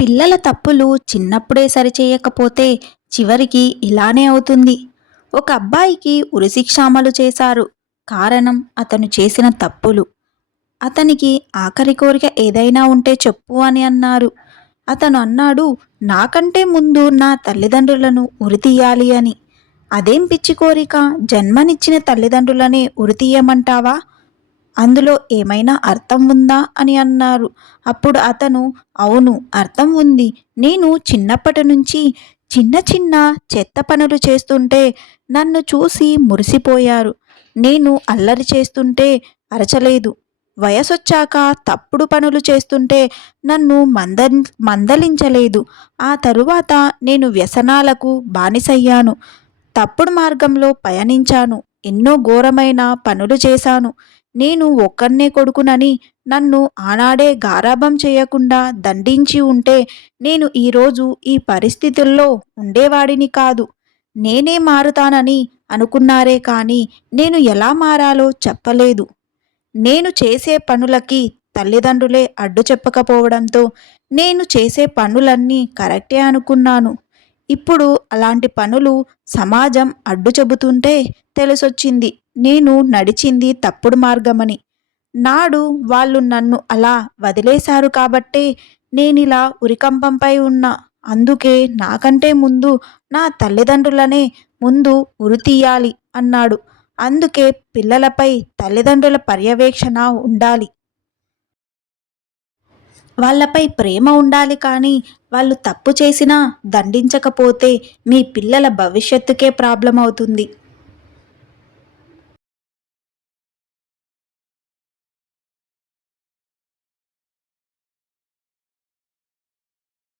పిల్లల తప్పులు చిన్నప్పుడే సరిచేయకపోతే చివరికి ఇలానే అవుతుంది. ఒక అబ్బాయికి ఉరిశిక్ష అమలు చేశారు. కారణం అతను చేసిన తప్పులు. అతనికి ఆఖరి కోరిక ఏదైనా ఉంటే చెప్పు అని అన్నారు. అతను అన్నాడు, నాకంటే ముందు నా తల్లిదండ్రులను ఉరితీయాలి అని. అదేం పిచ్చి కోరిక? జన్మనిచ్చిన తల్లిదండ్రులనే ఉరితీయమంటావా? అందులో ఏమైనా అర్థం ఉందా అని అన్నారు. అప్పుడు అతను, అవును అర్థం ఉంది. నేను చిన్నప్పటి నుంచి చిన్న చిన్న చెత్త పనులు చేస్తుంటే నన్ను చూసి మురిసిపోయారు. నేను అల్లరి చేస్తుంటే అరచలేదు. వయసొచ్చాక తప్పుడు పనులు చేస్తుంటే నన్ను మందలించలేదు. ఆ తరువాత నేను వ్యసనాలకు బానిసయ్యాను. తప్పుడు మార్గంలో పయనించాను. ఎన్నో ఘోరమైన పనులు చేశాను. నేను ఒక్కన్నే కొడుకునని నన్ను ఆనాడే గారాబం చేయకుండా దండించి ఉంటే నేను ఈరోజు ఈ పరిస్థితుల్లో ఉండేవాడిని కాదు. నేనే మారుతానని అనుకున్నారే కానీ నేను ఎలా మారాలో చెప్పలేదు. నేను చేసే పనులకి తల్లిదండ్రులే అడ్డు చెప్పకపోవడంతో నేను చేసే పనులన్నీ కరెక్టే అనుకున్నాను. ఇప్పుడు అలాంటి పనులు సమాజం అడ్డు చెబుతుంటే తెలిసొచ్చింది నేను నడిచింది తప్పుడు మార్గమని. నాడు వాళ్ళు నన్ను అలా వదిలేశారు కాబట్టే నేనిలా ఉరికంపంపై ఉన్నా. అందుకే నాకంటే ముందు నా తల్లిదండ్రులనే ముందు ఉరితీయాలి అన్నాడు. అందుకే పిల్లలపై తల్లిదండ్రుల పర్యవేక్షణ ఉండాలి. వాళ్ళపై ప్రేమ ఉండాలి కానీ వాళ్ళు తప్పు చేసినా దండించకపోతే మీ పిల్లల భవిష్యత్తుకే ప్రాబ్లం అవుతుంది.